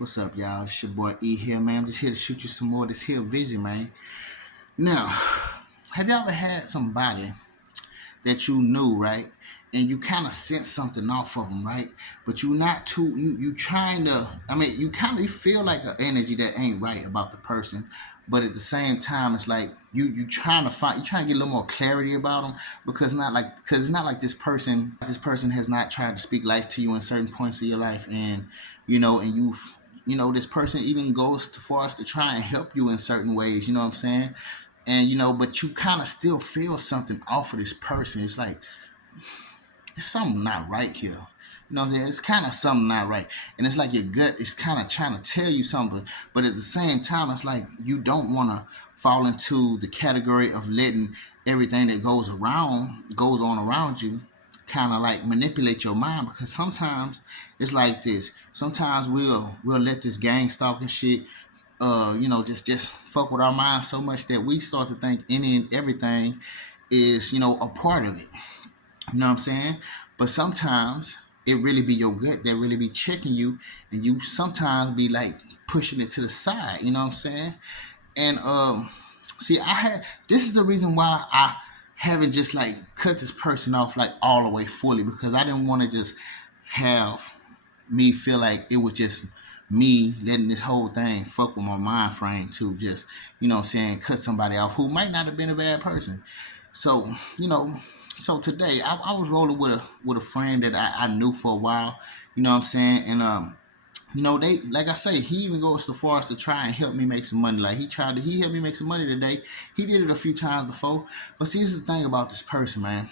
What's up, y'all? It's your boy E here, man. I'm just here to shoot you some more of this here vision, man. Now, have you ever had somebody that you knew, right? And you kind of sense something off of them, right? But you not too, you trying to, you kind of you feel like an energy that ain't right about the person. But at the same time, it's like you trying to find, you trying to get a little more clarity about them because it's not like this person has not tried to speak life to you in certain points of your life, and this person even goes to far as to try and help you in certain ways. You know what I'm saying? And but you kind of still feel something off of this person. It's like it's something not right here. You know what I'm saying? It's kind of something not right. And it's like your gut is kind of trying to tell you something. But at the same time, it's like you don't want to fall into the category of letting everything that goes on around you kind of like manipulate your mind, because sometimes it's like this. Sometimes we'll let this gang stalking shit just fuck with our minds so much that we start to think any and everything is, a part of it. You know what I'm saying? But sometimes it really be your gut that really be checking you, and you sometimes be like pushing it to the side. You know what I'm saying? And see, this is the reason why I haven't just like cut this person off like all the way fully, because I didn't want to just have me feel like it was just me letting this whole thing fuck with my mind frame to just, cut somebody off who might not have been a bad person. So, so today I was rolling with a friend that I knew for a while, you know what I'm saying? And they, like I say, he even goes so far as to try and help me make some money. Like he helped me make some money today. He did it a few times before. But see, here's the thing about this person, man.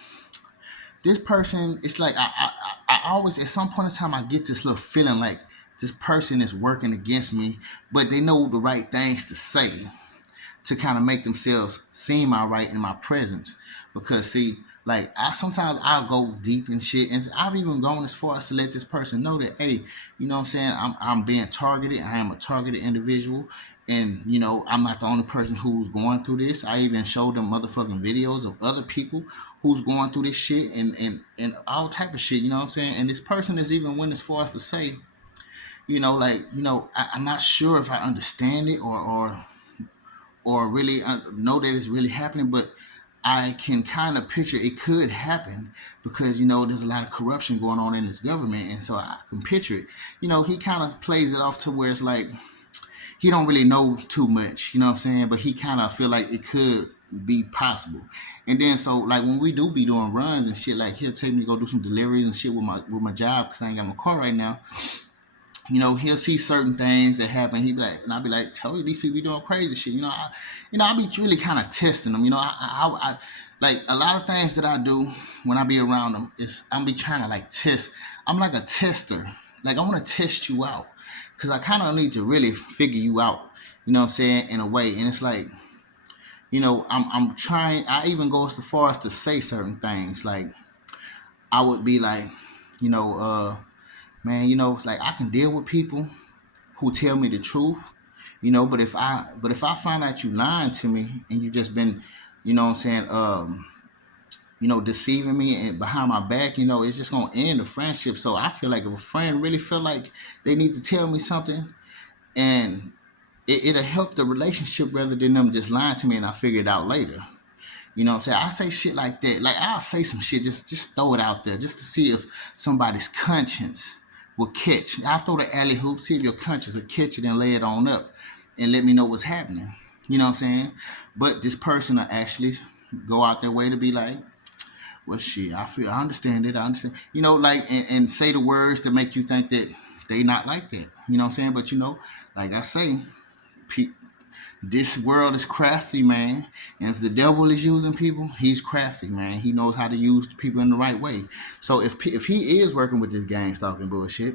This person, it's like I always, at some point in time, I get this little feeling like this person is working against me, but they know the right things to say to kind of make themselves seem all right in my presence. Because see, like sometimes I'll go deep in shit, and I've even gone as far as to let this person know that, hey, you know what I'm saying, I'm being targeted. I am a targeted individual, and I'm not the only person who's going through this. I even showed them motherfucking videos of other people who's going through this shit, and all type of shit. You know what I'm saying? And this person is even went as far as to say, I'm not sure if I understand it or really know that it's really happening, but I can kind of picture it could happen because there's a lot of corruption going on in this government, and so I can picture it. He kind of plays it off to where it's like he don't really know too much, you know what I'm saying, but he kind of feel like it could be possible. And then so like when we do be doing runs and shit, like he'll take me to go do some deliveries and shit with my job because I ain't got my car right now. He'll see certain things that happen. He be like, and I'll be like, tell you these people be doing crazy shit. I'll be really kind of testing them. I like a lot of things that I do when I be around them is I'm be trying to like test. I'm like a tester. Like I want to test you out because I kind of need to really figure you out. You know what I'm saying, in a way. And it's like, I'm trying. I even go as far as to say certain things. Like I would be like, you know, uh man, it's like I can deal with people who tell me the truth, but if I find out you lying to me and you just been, what I'm saying, deceiving me and behind my back, it's just gonna end the friendship. So I feel like if a friend really feel like they need to tell me something, and it'll help the relationship rather than them just lying to me and I figure it out later. You know what I'm saying? I say shit like that. Like I'll say some shit, just throw it out there, just to see if somebody's conscience will catch. I'll throw the alley hoop, see if your conscience will catch it and lay it on up and let me know what's happening. You know what I'm saying? But this person will actually go out their way to be like, well shit, I understand it. I understand. Like and say the words to make you think that they not like that. You know what I'm saying? But like I say, pe- this world is crafty, man. And if the devil is using people, he's crafty, man. He knows how to use people in the right way. So if he is working with this gang stalking bullshit,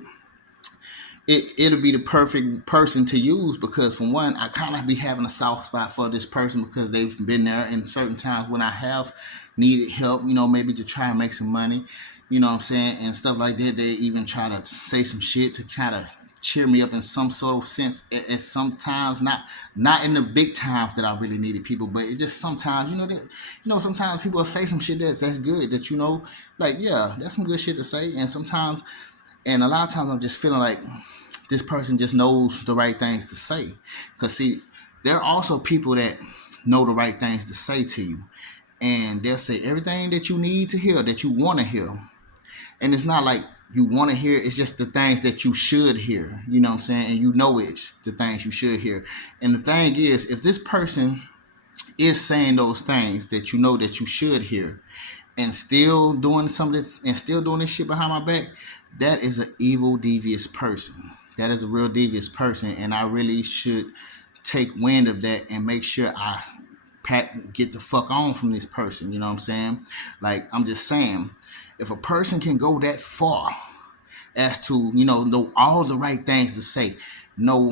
it'll be the perfect person to use, because for one, I kind of be having a soft spot for this person because they've been there in certain times when I have needed help, maybe to try and make some money, you know what I'm saying, and stuff like that. They even try to say some shit to kind of cheer me up in some sort of sense at sometimes, not in the big times that I really needed people, but it just sometimes, sometimes people will say some shit that's good, that like, yeah, that's some good shit to say. And sometimes, and a lot of times I'm just feeling like this person just knows the right things to say. Because, see, there are also people that know the right things to say to you. And they'll say everything that you need to hear, that you want to hear. And it's not like you want to hear, it's just the things that you should hear. You know what I'm saying? And you know it's the things you should hear. And the thing is, if this person is saying those things that you know that you should hear, and still doing some of this and still doing this shit behind my back, that is an evil, devious person. That is a real devious person, and I really should take wind of that and make sure I get the fuck on from this person. You know what I'm saying? Like, I'm just saying, if a person can go that far as to, know all the right things to say, know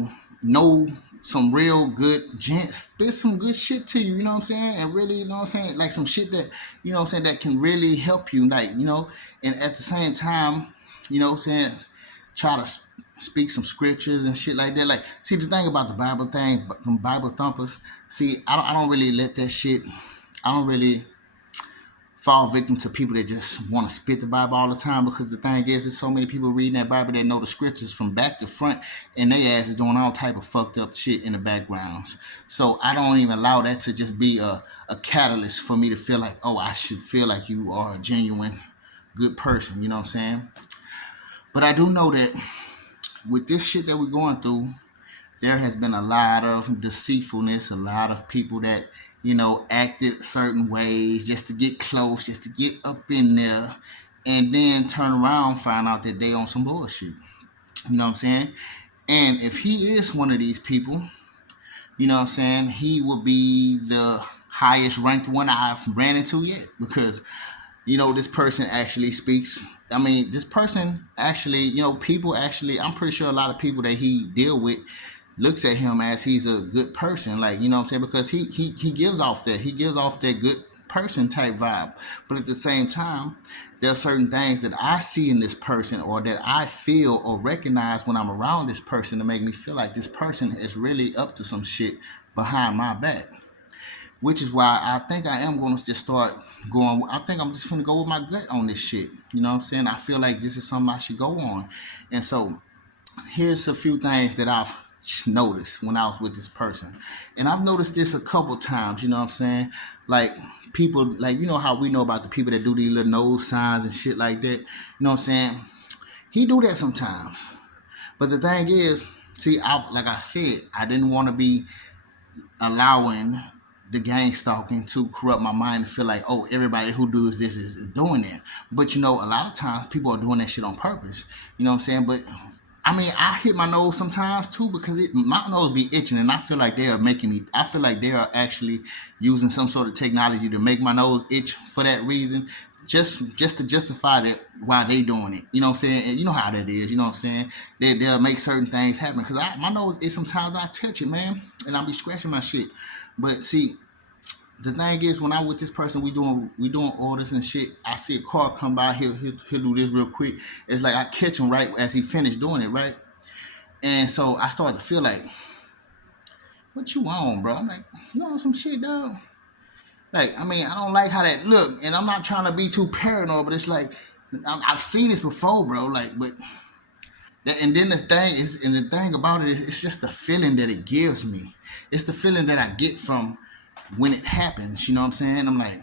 some real good gents, spit some good shit to you, you know what I'm saying? And really, you know what I'm saying? Like some shit that, you know what I'm saying, that can really help you, like, and at the same time, you know what I'm saying, try to speak some scriptures and shit like that. Like, see, the thing about the Bible thing, them Bible thumpers, see, I don't really let that shit, I don't really fall victim to people that just want to spit the Bible all the time, because the thing is, there's so many people reading that Bible that know the scriptures from back to front, and they ass is doing all type of fucked up shit in the backgrounds. So I don't even allow that to just be a catalyst for me to feel like, oh, I should feel like you are a genuine good person, you know what I'm saying? But I do know that with this shit that we're going through, there has been a lot of deceitfulness, a lot of people that, acted certain ways just to get close, just to get up in there, and then turn around, find out that they on some bullshit. You know what I'm saying? And if he is one of these people, you know what I'm saying, he will be the highest ranked one I've ran into yet, because this person actually speaks. I mean, this person actually, people actually, I'm pretty sure a lot of people that he deal with looks at him as he's a good person, like, you know what I'm saying, because he gives off that good person type vibe. But at the same time, there are certain things that I see in this person, or that I feel or recognize when I'm around this person, to make me feel like this person is really up to some shit behind my back. Which is why I think I am going to just start going. I think I'm just going to go with my gut on this shit. You know what I'm saying? I feel like this is something I should go on. And so here's a few things that I've noticed when I was with this person. And I've noticed this a couple times, you know what I'm saying? Like, people, like, you know how we know about the people that do these little nose signs and shit like that? You know what I'm saying? He do that sometimes. But the thing is, see, like I said, I didn't want to be allowing the gang stalking to corrupt my mind and feel like, oh, everybody who does this is doing it. But, a lot of times people are doing that shit on purpose. You know what I'm saying? But I mean, I hit my nose sometimes too, because my nose be itching, and I feel like they are making me. I feel like they are actually using some sort of technology to make my nose itch for that reason, just to justify that why they doing it. You know what I'm saying? And you know how that is. You know what I'm saying? They'll make certain things happen, because my nose itch sometimes. I touch it, man, and I'll be scratching my shit. But see, the thing is, when I'm with this person, we doing orders and shit. I see a car come by, he'll do this real quick. It's like I catch him right as he finished doing it, right? And so I started to feel like, what you on, bro? I'm like, you on some shit, dog? Like, I mean, I don't like how that look, and I'm not trying to be too paranoid, but it's like, I've seen this before, bro. Like, but and then the thing about it is, it's just the feeling that it gives me. It's the feeling that I get from when it happens. You know what I'm saying? I'm like,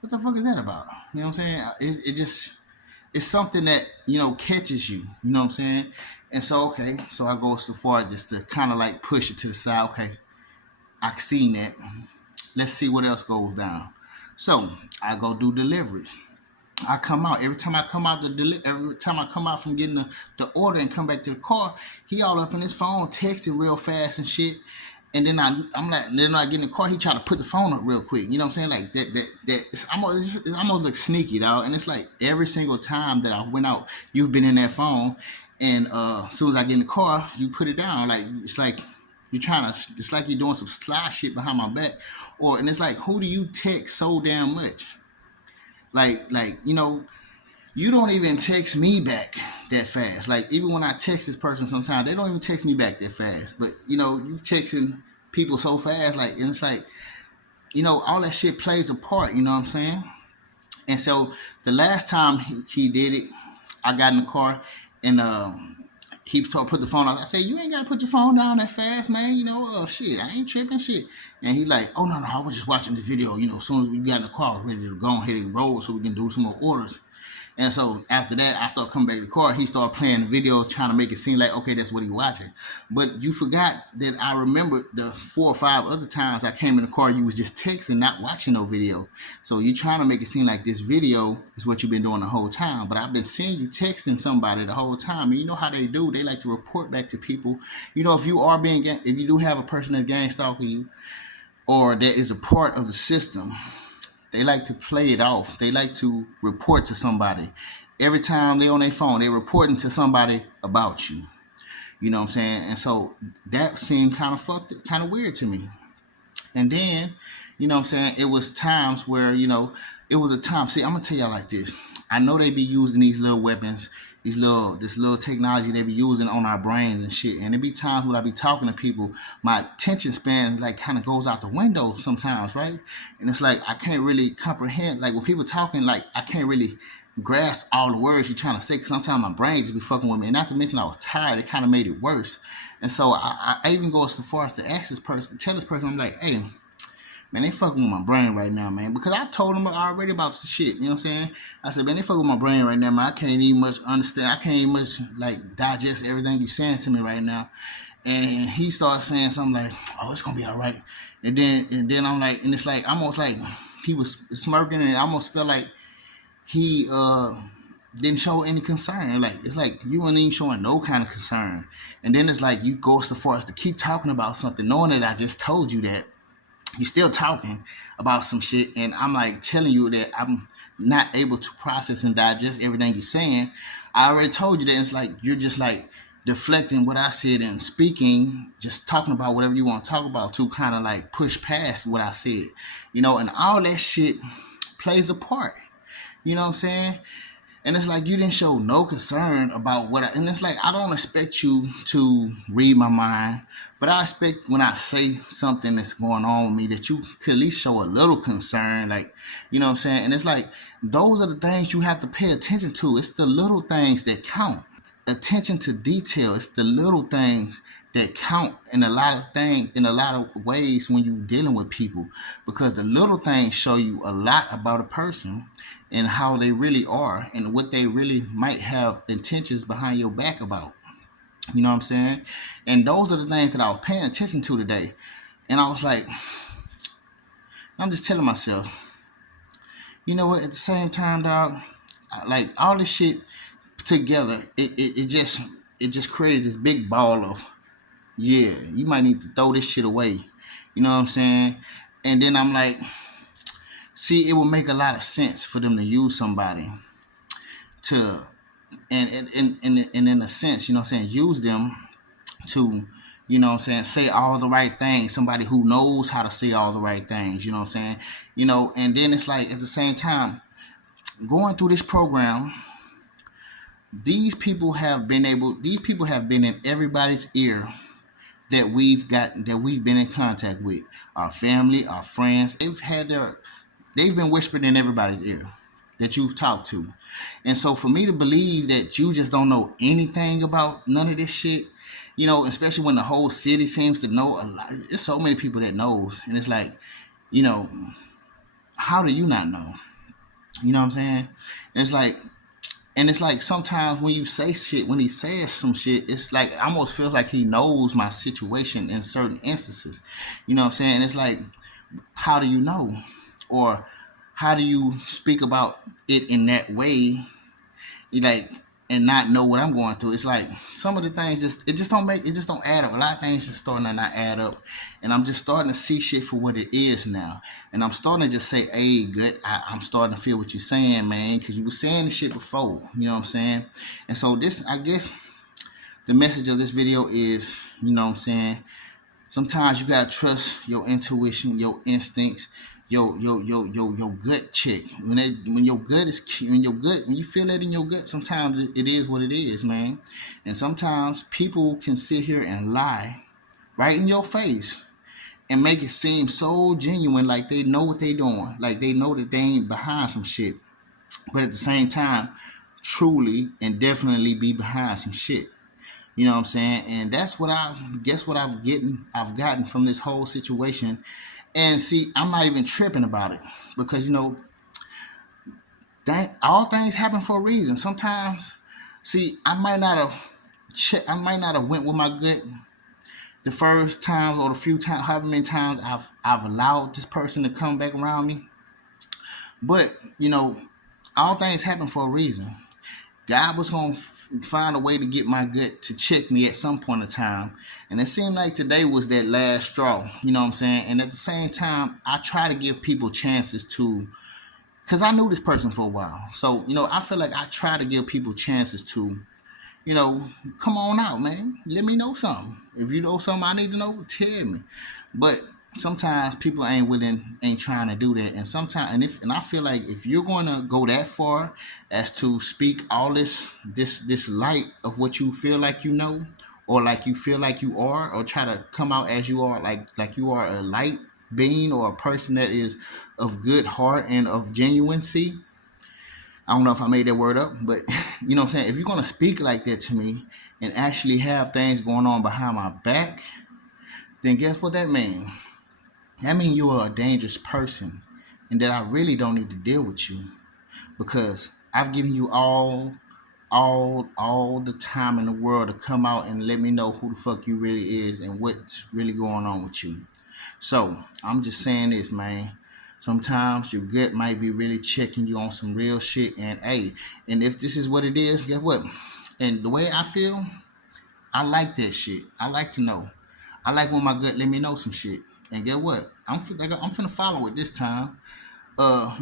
what the fuck is that about? You know what I'm saying? It just, it's something that, catches you. You know what I'm saying? And so, okay, so I go so far just to kind of like push it to the side. Okay, I seen that. Let's see what else goes down. So I go do deliveries. I come out every time I come out every time I come out from getting the order and come back to the car, he all up in his phone texting real fast and shit. And then I'm like, then I get in the car, he try to put the phone up real quick. You know what I'm saying? Like that it's almost like sneaky, dog. And it's like every single time that I went out, you've been in that phone, and as soon as I get in the car, you put it down. Like, it's like it's like you're doing some sly shit behind my back. And it's like, who do you text so damn much? Like, you don't even text me back that fast. Like, even when I text this person sometimes, they don't even text me back that fast. But, you texting people so fast, like, and it's like, all that shit plays a part, you know what I'm saying? And so the last time he did it, I got in the car, and he put the phone out. I said, you ain't gotta put your phone down that fast, man. Shit, I ain't tripping, shit. And he like, oh no, I was just watching this video. As soon as we got in the car, I was ready to go ahead and roll so we can do some more orders. And so after that, I started coming back to the car. He started playing the video, trying to make it seem like, okay, that's what he's watching. But you forgot that I remember the 4 or 5 other times I came in the car, you was just texting, not watching no video. So you're trying to make it seem like this video is what you've been doing the whole time. But I've been seeing you texting somebody the whole time. And you know how they do. They like to report back to people. If you do have a person that's gang stalking you, or that is a part of the system, they like to play it off. They like to report to somebody. Every time they on their phone, they're reporting to somebody about you. You know what I'm saying? And so that seemed kind of weird to me. And then, what I'm saying, it was times where, it was a time. See, I'm gonna tell y'all like this. I know they be using these little weapons, this little technology they be using on our brains and shit. And there be times when I be talking to people, my attention span like kind of goes out the window sometimes, right? And it's like I can't really comprehend, like when people talking, like I can't really grasp all the words you're trying to say, because sometimes my brain just be fucking with me. And not to mention I was tired, it kind of made it worse. And so I even go as far as to ask this person, tell this person, I'm like, hey, man, they fucking with my brain right now, man. Because I've told them already about the shit, you know what I'm saying? I said, man, they fucking with my brain right now, man. I can't even much understand. I can't even much, like, digest everything you're saying to me right now. And he starts saying something like, oh, it's going to be all right. And then I'm like, and it's like, almost like he was smirking, and I almost felt like he didn't show any concern. Like, it's like you weren't even showing no kind of concern. And then it's like you go so far as to keep talking about something, knowing that I just told you that. You're still talking about some shit, and I'm like telling you that I'm not able to process and digest everything you're saying. I already told you that. It's like you're just like deflecting what I said and speaking, just talking about whatever you want to talk about to kind of like push past what I said, and all that shit plays a part. You know what I'm saying? And it's like you didn't show no concern about and it's like I don't expect you to read my mind, but I expect when I say something that's going on with me that you could at least show a little concern, like, you know what I'm saying? And it's like those are the things you have to pay attention to. It's the little things that count. Attention to detail. It's the little things that count in a lot of ways when you're dealing with people, because the little things show you a lot about a person and how they really are and what they really might have intentions behind your back about. You know what I'm saying? And those are the things that I was paying attention to today. And I was like, I'm just telling myself, you know what, at the same time, dog, like all this shit together, it just created this big ball of, yeah, you might need to throw this shit away. You know what I'm saying? And then I'm like, see, it would make a lot of sense for them to use somebody to, and in a sense, you know what I'm saying, use them to, you know what I'm saying, say all the right things. Somebody who knows how to say all the right things, you know what I'm saying? And then it's like at the same time, going through this program, these people have been in everybody's ear that we've been in contact with. Our family, our friends, they've been whispered in everybody's ear that you've talked to. And so for me to believe that you just don't know anything about none of this shit, especially when the whole city seems to know a lot. There's so many people that knows. And it's like, how do you not know? You know what I'm saying? And it's like sometimes when you say shit, when he says some shit, it's like it almost feels like he knows my situation in certain instances. You know what I'm saying? It's like, how do you know? Or how do you speak about it in that way, and not know what I'm going through? It's like some of the things it just don't add up. A lot of things just starting to not add up, and I'm just starting to see shit for what it is now. And I'm starting to just say, hey, good. I'm starting to feel what you're saying, man, because you were saying this shit before. You know what I'm saying? And so this, I guess, the message of this video is, you know what I'm saying, sometimes you gotta trust your intuition, your instincts, your gut check. When you feel it in your gut, sometimes it is what it is, man. And sometimes people can sit here and lie right in your face and make it seem so genuine, like they know what they doing, like they know that they ain't behind some shit, but at the same time truly and definitely be behind some shit. You know what I'm saying? And that's what I guess what I've gotten from this whole situation. And see, I'm not even tripping about it because all things happen for a reason. Sometimes, see, I might not have went with my gut the first time or the few times, however many times I've allowed this person to come back around me. But all things happen for a reason. God was gonna find a way to get my gut to check me at some point in time, and it seemed like today was that last straw. You know what I'm saying? And at the same time, I try to give people chances to, cause I knew this person for a while. So I feel like I try to give people chances to you know, come on out, man. Let me know something. If you know something I need to know, tell me. But sometimes people ain't trying to do that. And sometimes, and I feel like if you're going to go that far as to speak all this light of what you feel like you know, or like you feel like you are, or try to come out as you are, like you are a light being or a person that is of good heart and of genuineness. I don't know if I made that word up, but you know what I'm saying? If you're gonna speak like that to me and actually have things going on behind my back, then guess what that means? That means you are a dangerous person and that I really don't need to deal with you because I've given you all the time in the world to come out and let me know who the fuck you really is and what's really going on with you. So I'm just saying this, man. Sometimes your gut might be really checking you on some real shit. And hey, and if this is what it is, guess what? And the way I feel, I like that shit. I like to know. I like when my gut let me know some shit. And get what? I'm finna follow it this time. Cause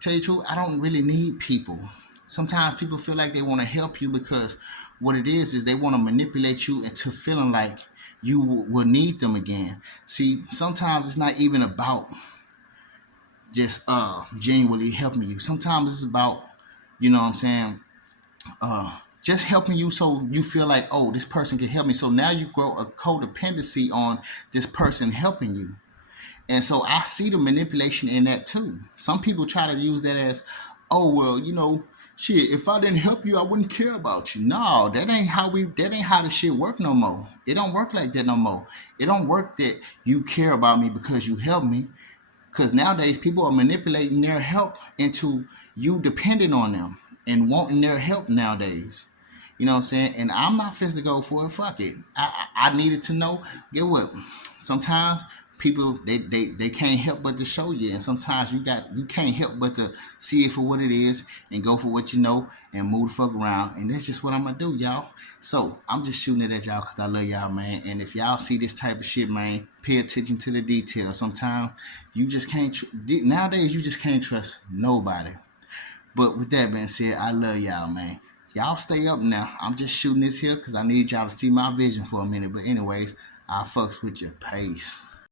tell you the truth, I don't really need people. Sometimes people feel like they want to help you because what it is they want to manipulate you into feeling like you will need them again. See, sometimes it's not even about just genuinely helping you. Sometimes it's about, you know what I'm saying, just helping you so you feel like, oh, this person can help me. So now you grow a codependency on this person helping you. And so I see the manipulation in that too. Some people try to use that as, oh well, shit, if I didn't help you, I wouldn't care about you. No, that ain't how the shit work no more. It don't work like that no more. It don't work that you care about me because you help me. Because nowadays people are manipulating their help into you depending on them and wanting their help nowadays. You know what I'm saying? And I'm not fit to go for it. Fuck it. I needed to know. Get what? Sometimes people they can't help but to show you, and sometimes you can't help but to see it for what it is and go for what you know and move the fuck around. And that's just what I'm gonna do, y'all. So I'm just shooting it at y'all because I love y'all, man. And if y'all see this type of shit, man, pay attention to the details. Sometimes you just can't. Nowadays you just can't trust nobody. But with that being said, I love y'all, man. Y'all stay up now. I'm just shooting this here because I need y'all to see my vision for a minute. But anyways, I fucks with your pace.